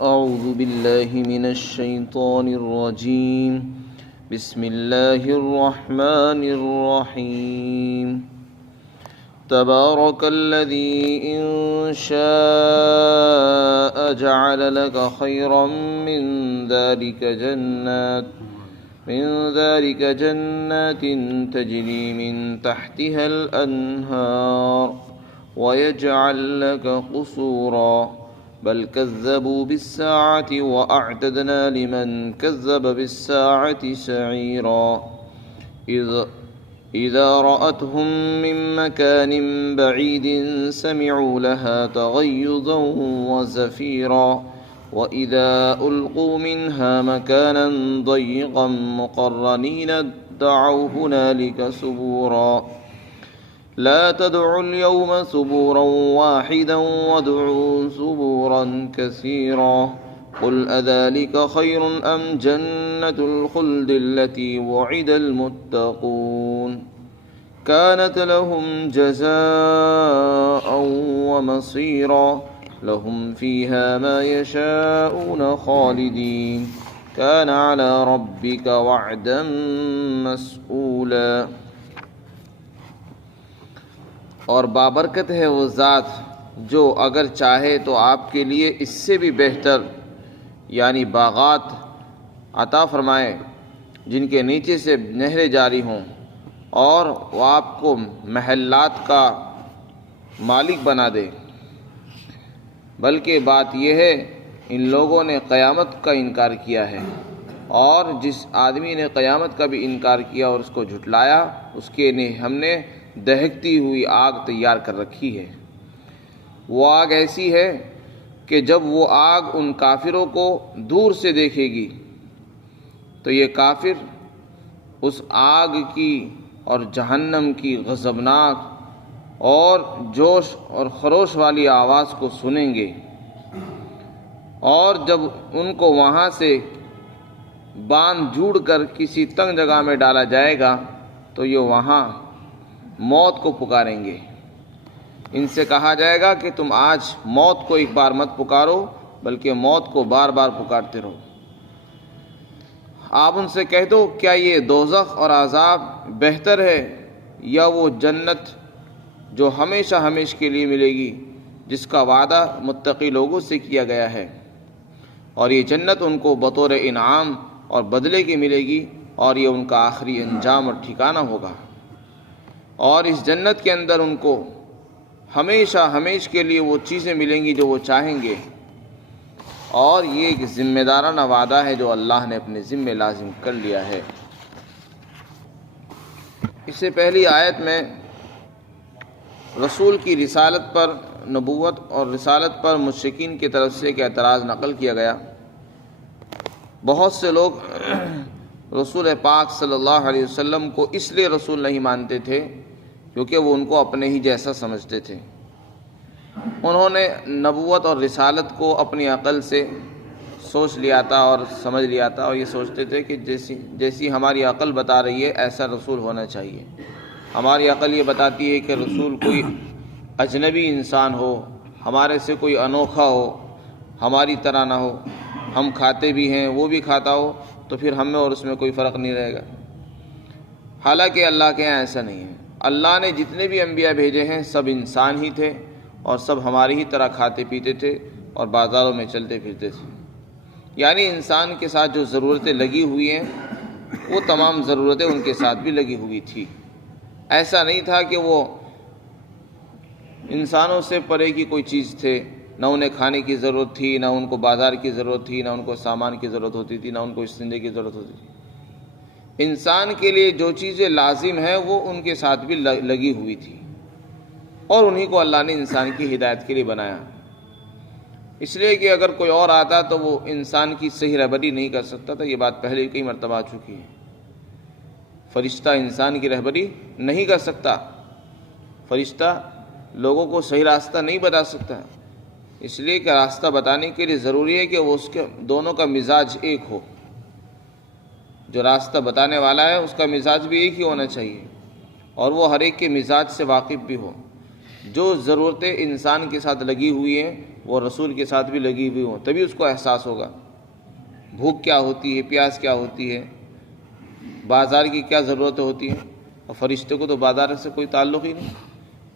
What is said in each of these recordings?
أعوذ بالله من الشيطان الرجيم. بسم الله الرحمن الرحيم. تبارك الذي إن شاء جعل لك خيرا من ذلك جنات تجري من تحتها الأنهار ويجعل لك قصورا بل كذبوا بالساعة وأعتدنا لمن كذب بالساعة سعيرا إذا رأتهم من مكان بعيد سمعوا لها تغيظا وزفيرا وإذا ألقوا منها مكانا ضيقا مقرنين دعوا هنالك سبورا لا تدعوا اليوم ثبورا واحدا وادعوا ثبورا كثيرا قل أذلك خير أم جنة الخلد التي وعد المتقون كانت لهم جزاء ومصيرا لهم فيها ما يشاءون خالدين كان على ربك وعدا مسئولا. اور بابرکت ہے وہ ذات جو اگر چاہے تو آپ کے لیے اس سے بھی بہتر یعنی باغات عطا فرمائے جن کے نیچے سے نہریں جاری ہوں، اور وہ آپ کو محلات کا مالک بنا دے. بلکہ بات یہ ہے ان لوگوں نے قیامت کا انکار کیا ہے، اور جس آدمی نے قیامت کا بھی انکار کیا اور اس کو جھٹلایا اس کے لیے ہم نے دہکتی ہوئی آگ تیار کر رکھی ہے. وہ آگ ایسی ہے کہ جب وہ آگ ان کافروں کو دور سے دیکھے گی تو یہ کافر اس آگ کی اور جہنم کی غضبناک اور جوش اور خروش والی آواز کو سنیں گے، اور جب ان کو وہاں سے باندھ جوڑ کر کسی تنگ جگہ میں ڈالا جائے گا تو یہ وہاں موت کو پکاریں گے. ان سے کہا جائے گا کہ تم آج موت کو ایک بار مت پکارو بلکہ موت کو بار بار پکارتے رہو. آپ ان سے کہہ دو کیا یہ دوزخ اور عذاب بہتر ہے یا وہ جنت جو ہمیشہ ہمیشہ کے لیے ملے گی جس کا وعدہ متقی لوگوں سے کیا گیا ہے، اور یہ جنت ان کو بطور انعام اور بدلے کی ملے گی اور یہ ان کا آخری انجام اور ٹھکانہ ہوگا. اور اس جنت کے اندر ان کو ہمیشہ ہمیشہ کے لیے وہ چیزیں ملیں گی جو وہ چاہیں گے، اور یہ ایک ذمہ دارانہ وعدہ ہے جو اللہ نے اپنے ذمہ لازم کر لیا ہے. اس سے پہلی آیت میں رسول کی رسالت پر، نبوت اور رسالت پر مشرکین کی طرف سے ایک اعتراض نقل کیا گیا. بہت سے لوگ رسول پاک صلی اللہ علیہ وسلم کو اس لیے رسول نہیں مانتے تھے کیونکہ وہ ان کو اپنے ہی جیسا سمجھتے تھے. انہوں نے نبوت اور رسالت کو اپنی عقل سے سوچ لیا تھا اور سمجھ لیا تھا، اور یہ سوچتے تھے کہ جیسی ہماری عقل بتا رہی ہے ایسا رسول ہونا چاہیے. ہماری عقل یہ بتاتی ہے کہ رسول کوئی اجنبی انسان ہو، ہمارے سے کوئی انوکھا ہو، ہماری طرح نہ ہو، ہم کھاتے بھی ہیں وہ بھی کھاتا ہو تو پھر ہم میں اور اس میں کوئی فرق نہیں رہے گا. حالانکہ اللہ کے یہاں ایسا نہیں ہے. اللہ نے جتنے بھی انبیاء بھیجے ہیں سب انسان ہی تھے اور سب ہماری ہی طرح کھاتے پیتے تھے اور بازاروں میں چلتے پھرتے تھے. یعنی انسان کے ساتھ جو ضرورتیں لگی ہوئی ہیں وہ تمام ضرورتیں ان کے ساتھ بھی لگی ہوئی تھی. ایسا نہیں تھا کہ وہ انسانوں سے پرے کی کوئی چیز تھے، نہ انہیں کھانے کی ضرورت تھی، نہ ان کو بازار کی ضرورت تھی، نہ ان کو سامان کی ضرورت ہوتی تھی، نہ ان کو استنجے کی ضرورت ہوتی تھی. انسان کے لیے جو چیزیں لازم ہیں وہ ان کے ساتھ بھی لگی ہوئی تھی، اور انہی کو اللہ نے انسان کی ہدایت کے لیے بنایا. اس لیے کہ اگر کوئی اور آتا تو وہ انسان کی صحیح رہبری نہیں کر سکتا تھا. یہ بات پہلے کئی مرتبہ آ چکی ہے. فرشتہ انسان کی رہبری نہیں کر سکتا، فرشتہ لوگوں کو صحیح راستہ نہیں بتا سکتا. اس لیے کہ راستہ بتانے کے لیے ضروری ہے کہ وہ اس کے دونوں کا مزاج ایک ہو. جو راستہ بتانے والا ہے اس کا مزاج بھی ایک ہی ہونا چاہیے، اور وہ ہر ایک کے مزاج سے واقف بھی ہو. جو ضرورتیں انسان کے ساتھ لگی ہوئی ہیں وہ رسول کے ساتھ بھی لگی ہوئی ہوں، تبھی اس کو احساس ہوگا بھوک کیا ہوتی ہے، پیاس کیا ہوتی ہے، بازار کی کیا ضرورت ہوتی ہے۔ اور فرشتے کو تو بازار سے کوئی تعلق ہی نہیں،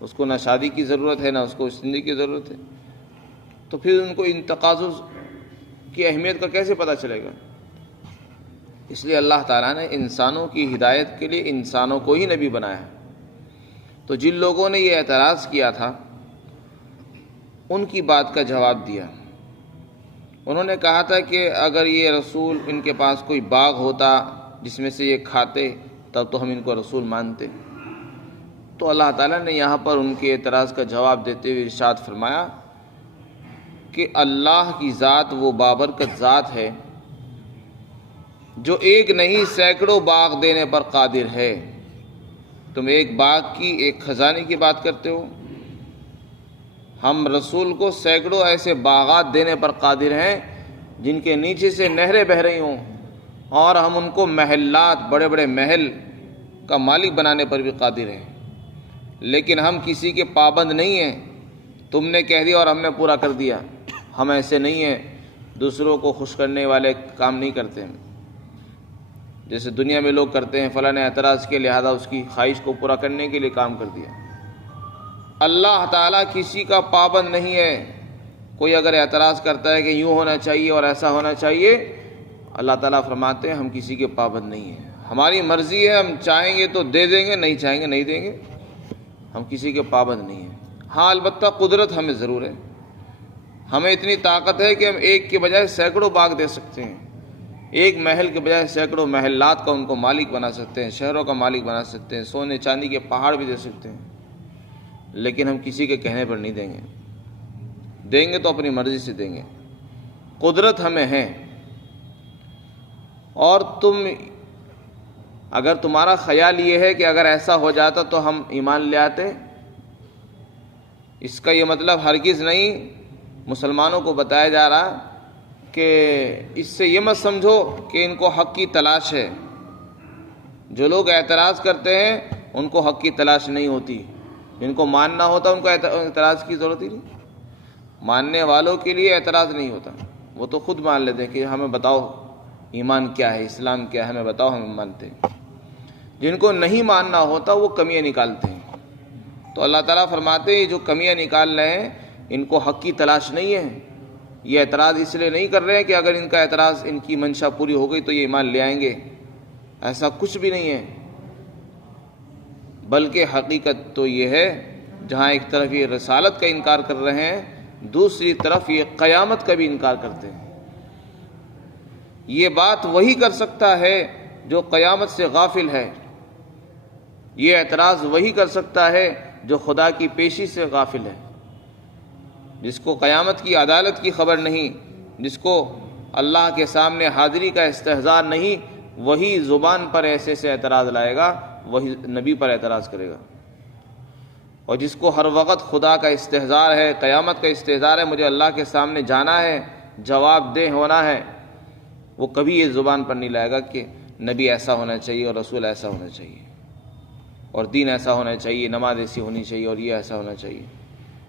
اس کو نہ شادی کی ضرورت ہے، نہ اس کو زندگی کی ضرورت ہے، تو پھر ان کو ان تقاضوں کی اہمیت کا کیسے پتہ چلے گا؟ اس لیے اللہ تعالیٰ نے انسانوں کی ہدایت کے لیے انسانوں کو ہی نبی بنایا ہے۔ تو جن لوگوں نے یہ اعتراض کیا تھا ان کی بات کا جواب دیا۔ انہوں نے کہا تھا کہ اگر یہ رسول ان کے پاس کوئی باغ ہوتا جس میں سے یہ کھاتے تب تو ہم ان کو رسول مانتے۔ تو اللہ تعالیٰ نے یہاں پر ان کے اعتراض کا جواب دیتے ہوئے ارشاد فرمایا کہ اللہ کی ذات وہ بابرکت ذات ہے جو ایک نہیں سینکڑوں باغ دینے پر قادر ہے۔ تم ایک باغ کی، ایک خزانے کی بات کرتے ہو، ہم رسول کو سینکڑوں ایسے باغات دینے پر قادر ہیں جن کے نیچے سے نہریں بہہ رہی ہوں، اور ہم ان کو محلات، بڑے بڑے محل کا مالک بنانے پر بھی قادر ہیں، لیکن ہم کسی کے پابند نہیں ہیں۔ تم نے کہہ دیا اور ہم نے پورا کر دیا، ہم ایسے نہیں ہیں، دوسروں کو خوش کرنے والے کام نہیں کرتے ہیں جیسے دنیا میں لوگ کرتے ہیں، فلاں نے اعتراض کے لہذا اس کی خواہش کو پورا کرنے کے لیے کام کر دیا۔ اللہ تعالیٰ کسی کا پابند نہیں ہے۔ کوئی اگر اعتراض کرتا ہے کہ یوں ہونا چاہیے اور ایسا ہونا چاہیے، اللہ تعالیٰ فرماتے ہیں ہم کسی کے پابند نہیں ہیں، ہماری مرضی ہے، ہم چاہیں گے تو دے دیں گے، نہیں چاہیں گے نہیں دیں گے، ہم کسی کے پابند نہیں ہیں۔ ہاں البتہ قدرت ہمیں ضرور ہے، ہمیں اتنی طاقت ہے کہ ہم ایک کے بجائے سینکڑوں باغ دے سکتے ہیں، ایک محل کے بجائے سینکڑوں محلات کا ان کو مالک بنا سکتے ہیں، شہروں کا مالک بنا سکتے ہیں، سونے چاندی کے پہاڑ بھی دے سکتے ہیں، لیکن ہم کسی کے کہنے پر نہیں دیں گے۔ دیں گے تو اپنی مرضی سے دیں گے، قدرت ہمیں ہے۔ اور اگر تمہارا خیال یہ ہے کہ اگر ایسا ہو جاتا تو ہم ایمان لے آتے، اس کا یہ مطلب ہرگز نہیں مسلمانوں کو بتایا جا رہا کہ اس سے یہ مت سمجھو کہ ان کو حق کی تلاش ہے۔ جو لوگ اعتراض کرتے ہیں ان کو حق کی تلاش نہیں ہوتی، جن کو ماننا ہوتا ان کو اعتراض کی ضرورت ہی نہیں۔ ماننے والوں کے لیے اعتراض نہیں ہوتا، وہ تو خود مان لیتے ہیں کہ ہمیں بتاؤ ایمان کیا ہے، اسلام کیا ہے، ہمیں بتاؤ، ہمیں مانتے ہیں۔ جن کو نہیں ماننا ہوتا وہ کمیاں نکالتے ہیں۔ تو اللہ تعالیٰ فرماتے ہیں جو کمیاں نکال رہے ہیں ان کو حق کی تلاش نہیں ہے، یہ اعتراض اس لیے نہیں کر رہے ہیں کہ اگر ان کا اعتراض، ان کی منشا پوری ہو گئی تو یہ ایمان لے آئیں گے، ایسا کچھ بھی نہیں ہے۔ بلکہ حقیقت تو یہ ہے جہاں ایک طرف یہ رسالت کا انکار کر رہے ہیں، دوسری طرف یہ قیامت کا بھی انکار کرتے ہیں۔ یہ بات وہی کر سکتا ہے جو قیامت سے غافل ہے، یہ اعتراض وہی کر سکتا ہے جو خدا کی پیشی سے غافل ہے، جس کو قیامت کی عدالت کی خبر نہیں، جس کو اللہ کے سامنے حاضری کا استحضار نہیں، وہی زبان پر ایسے سے اعتراض لائے گا، وہی نبی پر اعتراض کرے گا۔ اور جس کو ہر وقت خدا کا استحضار ہے، قیامت کا استحضار ہے، مجھے اللہ کے سامنے جانا ہے، جواب دہ ہونا ہے، وہ کبھی یہ زبان پر نہیں لائے گا کہ نبی ایسا ہونا چاہیے اور رسول ایسا ہونا چاہیے اور دین ایسا ہونا چاہیے، نماز ایسی ہونی چاہیے اور یہ ایسا ہونا چاہیے۔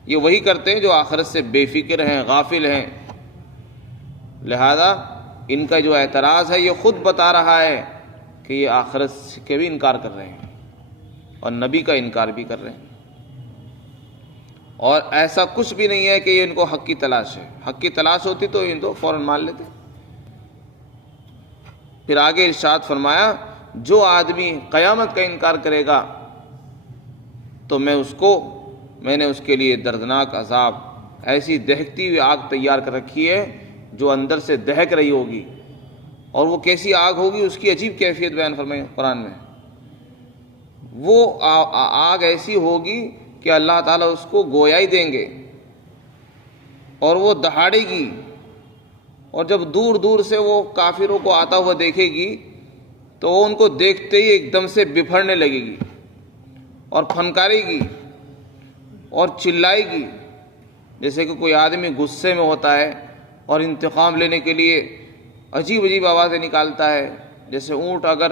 یہ وہی کرتے ہیں جو آخرت سے بے فکر ہیں، غافل ہیں۔ لہذا ان کا جو اعتراض ہے یہ خود بتا رہا ہے کہ یہ آخرت کے بھی انکار کر رہے ہیں اور نبی کا انکار بھی کر رہے ہیں، اور ایسا کچھ بھی نہیں ہے کہ یہ ان کو حق کی تلاش ہے۔ حق کی تلاش ہوتی تو ان کو فوراً مان لیتے۔ پھر آگے ارشاد فرمایا جو آدمی قیامت کا انکار کرے گا تو میں نے اس کے لیے دردناک عذاب، ایسی دہکتی ہوئی آگ تیار کر رکھی ہے جو اندر سے دہک رہی ہوگی، اور وہ کیسی آگ ہوگی اس کی عجیب کیفیت بیان فرمائی قرآن میں۔ وہ آگ ایسی ہوگی کہ اللہ تعالیٰ اس کو گویائی دیں گے اور وہ دہاڑے گی، اور جب دور دور سے وہ کافروں کو آتا ہوا دیکھے گی تو وہ ان کو دیکھتے ہی ایک دم سے بپھرنے لگے گی اور پھنکارے گی اور چلائے گی، جیسے کہ کوئی آدمی غصے میں ہوتا ہے اور انتقام لینے کے لیے عجیب عجیب آوازیں نکالتا ہے، جیسے اونٹ اگر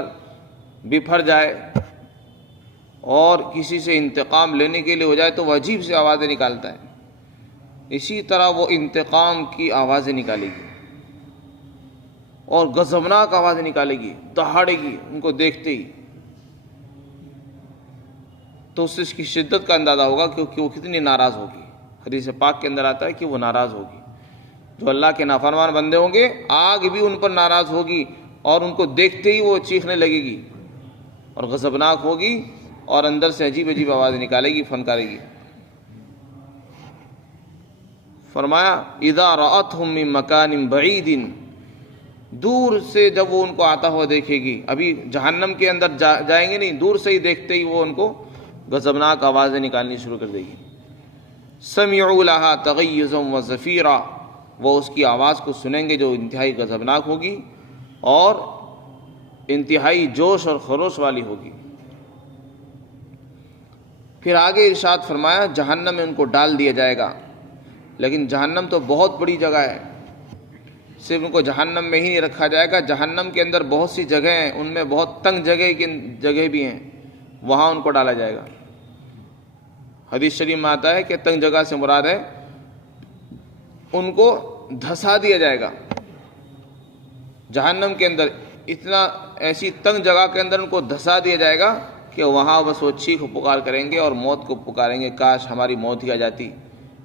بپھر جائے اور کسی سے انتقام لینے کے لیے ہو جائے تو وہ عجیب سی آوازیں نکالتا ہے۔ اسی طرح وہ انتقام کی آوازیں نکالے گی اور غضبناک آوازیں نکالے گی، دہاڑے گی ان کو دیکھتے ہی. تو اس سے اس کی شدت کا اندازہ ہوگا کہ وہ کتنی ناراض ہوگی. حدیث پاک کے اندر آتا ہے کہ وہ ناراض ہوگی. جو اللہ کے نافرمان بندے ہوں گے آگ بھی ان پر ناراض ہوگی اور ان کو دیکھتے ہی وہ چیخنے لگے گی اور غضبناک ہوگی اور اندر سے عجیب عجیب آوازیں نکالے گی، فنکارے گی. فرمایا اذا رأتهم من مکان بعید، دور سے جب وہ ان کو آتا ہوا دیکھے گی، ابھی جہنم کے اندر جائیں گے نہیں، دور سے ہی دیکھتے ہی وہ ان کو غضبناک آوازیں نکالنی شروع کر دے گی. سمعوا لها تغیظا وزفیرا، وہ اس کی آواز کو سنیں گے جو انتہائی غضبناک ہوگی اور انتہائی جوش اور خروش والی ہوگی. پھر آگے ارشاد فرمایا جہنم میں ان کو ڈال دیا جائے گا. لیکن جہنم تو بہت بڑی جگہ ہے، صرف ان کو جہنم میں ہی نہیں رکھا جائے گا. جہنم کے اندر بہت سی جگہیں ہیں، ان میں بہت تنگ جگہ بھی ہیں، وہاں ان کو ڈالا جائے گا. حدیث شریف میں آتا ہے کہ تنگ جگہ سے مراد ہے ان کو دھسا دیا جائے گا. جہنم کے اندر اتنا ایسی تنگ جگہ کے اندر ان کو دھسا دیا جائے گا کہ وہاں بس وہ چیخ پکار کریں گے اور موت کو پکاریں گے، کاش ہماری موت ہی آ جاتی،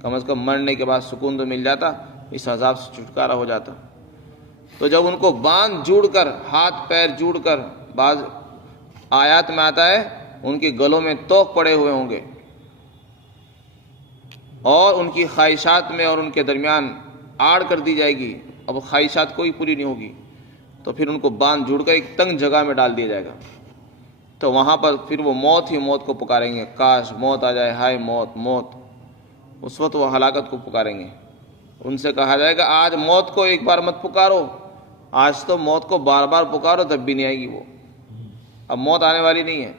کم از کم مرنے کے بعد سکون تو مل جاتا، اس عذاب سے چھٹکارا ہو جاتا. تو جب ان کو باندھ جوڑ کر، ہاتھ پیر جوڑ کر، بعض آیات میں آتا ہے ان کے گلوں میں توق پڑے ہوئے ہوں گے اور ان کی خواہشات میں اور ان کے درمیان آڑ کر دی جائے گی، اب خواہشات کوئی پوری نہیں ہوگی، تو پھر ان کو باندھ جوڑ کر ایک تنگ جگہ میں ڈال دیا جائے گا. تو وہاں پر پھر وہ موت ہی موت کو پکاریں گے، کاش موت آ جائے، ہائے موت موت. اس وقت وہ ہلاکت کو پکاریں گے. ان سے کہا جائے گا آج موت کو ایک بار مت پکارو، آج تو موت کو بار بار پکارو تب بھی نہیں آئے گی وہ. اب موت آنے والی نہیں ہے.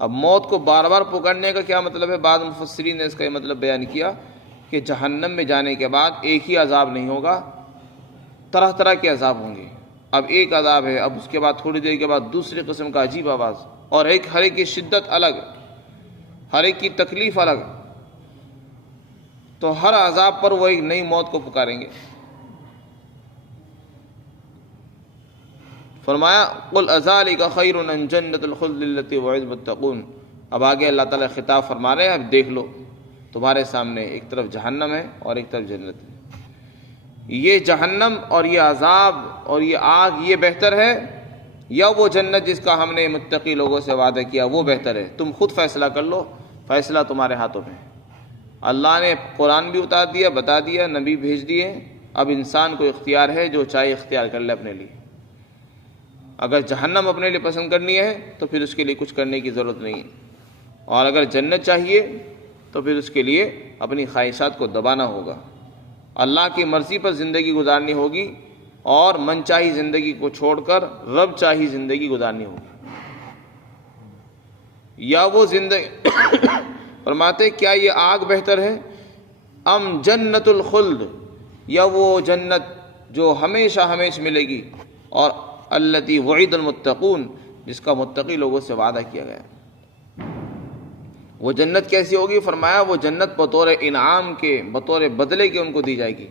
اب موت کو بار بار پکارنے کا کیا مطلب ہے؟ بعض مفسرین نے اس کا یہ مطلب بیان کیا کہ جہنم میں جانے کے بعد ایک ہی عذاب نہیں ہوگا، طرح طرح کے عذاب ہوں گے. اب ایک عذاب ہے، اب اس کے بعد تھوڑی دیر کے بعد دوسری قسم کا عجیب آواز، اور ہر ایک کی شدت الگ، ہر ایک کی تکلیف الگ. تو ہر عذاب پر وہ ایک نئی موت کو پکاریں گے. فرمایا قل اذالک خیر ام جنۃ الخلد التی وعد المتقون. اب آگے اللہ تعالیٰ خطاب فرما رہے ہیں اب دیکھ لو، تمہارے سامنے ایک طرف جہنم ہے اور ایک طرف جنت ہے. یہ جہنم اور یہ عذاب اور یہ آگ یہ بہتر ہے یا وہ جنت جس کا ہم نے متقی لوگوں سے وعدہ کیا وہ بہتر ہے؟ تم خود فیصلہ کر لو، فیصلہ تمہارے ہاتھوں میں ہے. اللہ نے قرآن بھی اتار دیا، بتا دیا، نبی بھیج دیے. اب انسان کو اختیار ہے، جو چاہے اختیار کر لے اپنے لیے. اگر جہنم اپنے لیے پسند کرنی ہے تو پھر اس کے لیے کچھ کرنے کی ضرورت نہیں ہے، اور اگر جنت چاہیے تو پھر اس کے لیے اپنی خواہشات کو دبانا ہوگا. اللہ کی مرضی پر زندگی گزارنی ہوگی اور من چاہی زندگی کو چھوڑ کر رب چاہی زندگی گزارنی ہوگی. یا وہ زندگی فرماتے کیا یہ آگ بہتر ہے ام جنت الخلد، یا وہ جنت جو ہمیشہ ہمیشہ ملے گی، اور التی وعد المتقون جس کا متقی لوگوں سے وعدہ کیا گیا. وہ جنت کیسی ہوگی؟ فرمایا وہ جنت بطور انعام کے، بطور بدلے کے ان کو دی جائے گی،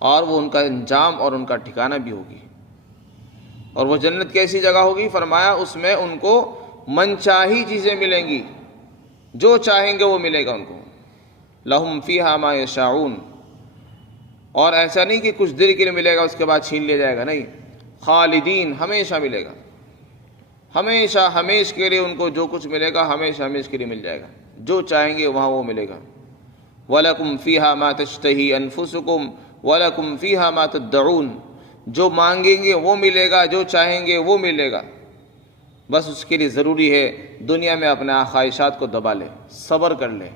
اور وہ ان کا انجام اور ان کا ٹھکانہ بھی ہوگی. اور وہ جنت کیسی جگہ ہوگی؟ فرمایا اس میں ان کو من چاہی چیزیں ملیں گی، جو چاہیں گے وہ ملے گا ان کو. لہم فیہا ما یشاؤون، اور ایسا نہیں کہ کچھ دیر کے لیے ملے گا اس کے بعد چھین لیا جائے گا، نہیں، خالدین ہمیشہ ملے گا، ہمیشہ ہمیش کے لیے ان کو جو کچھ ملے گا ہمیشہ ہمیش کے لیے مل جائے گا، جو چاہیں گے وہاں وہ ملے گا. وَلَكُمْ فِيهَا مَا تَشْتَهِي أَنفُسُكُمْ وَلَكُمْ فِيهَا مَا تَدَّعُونَ، جو مانگیں گے وہ ملے گا، جو چاہیں گے وہ ملے گا. بس اس کے لیے ضروری ہے دنیا میں اپنے خواہشات کو دبا لے، صبر کر لے،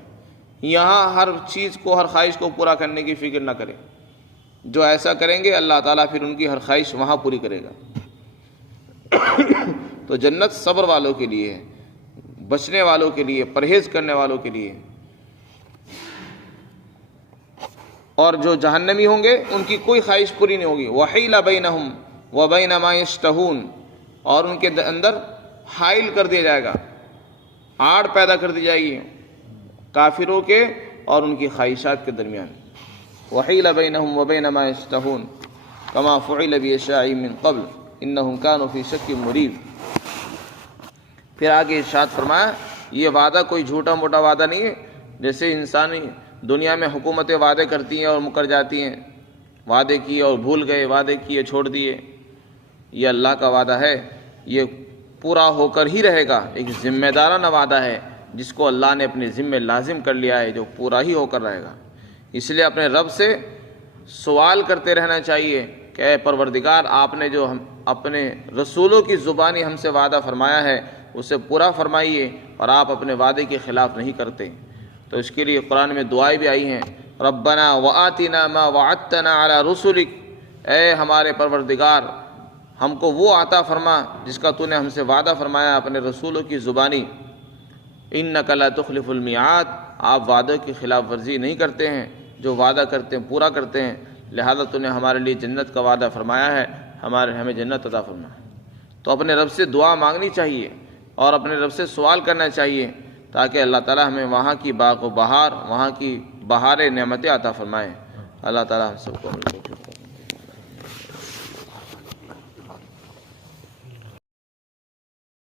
یہاں ہر چیز کو، ہر خواہش کو پورا کرنے کی فکر نہ کرے. جو ایسا کریں گے اللہ تعالیٰ پھر ان کی ہر خواہش وہاں پوری کرے گا. تو جنت صبر والوں کے لیے ہے، بچنے والوں کے لیے، پرہیز کرنے والوں کے لیے. اور جو جہنمی ہوں گے ان کی کوئی خواہش پوری نہیں ہوگی. وحیل بینہم وبین ما یشتہون، اور ان کے اندر حائل کر دیا جائے گا، آڑ پیدا کر دی جائے گی کافروں کے اور ان کی خواہشات کے درمیان. وحیل بینہم وبین ما یشتہون کما فعل بعشاء من قبل انہم کانوا فی شک مریب. پھر آگے ارشاد فرمایا یہ وعدہ کوئی جھوٹا موٹا وعدہ نہیں ہے جیسے انسانی دنیا میں حکومتیں وعدے کرتی ہیں اور مکر جاتی ہیں. وعدے کیے اور بھول گئے، وعدے کیے چھوڑ دیے. یہ اللہ کا وعدہ ہے، یہ پورا ہو کر ہی رہے گا. ایک ذمہ دارانہ وعدہ ہے جس کو اللہ نے اپنے ذمہ لازم کر لیا ہے، جو پورا ہی ہو کر رہے گا. اس لیے اپنے رب سے سوال کرتے رہنا چاہیے کہ اے پروردگار، آپ نے جو اپنے رسولوں کی زبانی ہم سے وعدہ فرمایا ہے اسے پورا فرمائیے، اور آپ اپنے وعدے کے خلاف نہیں کرتے. تو اس کے لیے قرآن میں دعائیں بھی آئی ہیں، ربنا وآتنا ما وعدتنا علی رسلک، اے ہمارے پروردگار ہم کو وہ عطا فرما جس کا تو نے ہم سے وعدہ فرمایا اپنے رسولوں کی زبانی. انک لا تخلف المیعاد، آپ وعدوں کی خلاف ورزی نہیں کرتے ہیں، جو وعدہ کرتے ہیں پورا کرتے ہیں. لہذا تو نے ہمارے لیے جنت کا وعدہ فرمایا ہے، ہمیں جنت عطا فرما. تو اپنے رب سے دعا مانگنی چاہیے اور اپنے رب سے سوال کرنا چاہیے تاکہ اللہ تعالی ہمیں وہاں کی باغ و بہار، وہاں کی بہار نعمتیں عطا فرمائے. اللہ تعالی ہم سب کو